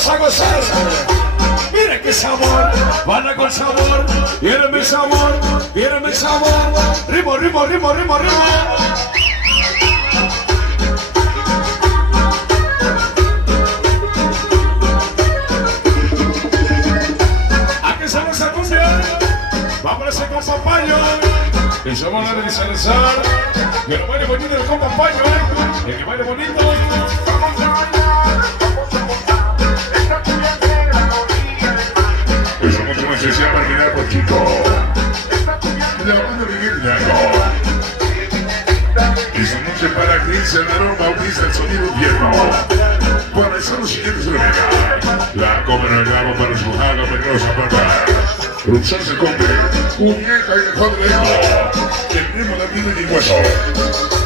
vamos a gozar. Mira qué sabor, baila con sabor. Viene mi sabor, viene mi sabor. Ritmo, ritmo, ritmo, ritmo, ritmo. Aquí estamos a cumbia. Vámonos con papayo. Y somos la de Salazar. Que lo baile bonito el con papayo, El que baile bonito. Somos una especial marginal por chico. La banda Miguel Lago. Y su noche para Cris, el aroma bautiza el sonido invierno. Para eso los siguientes de la vida. La comen al grabo para su jaga peligrosa para cruzar se come. Muñeca y dejó de lejos. El ritmo de vida y hueso.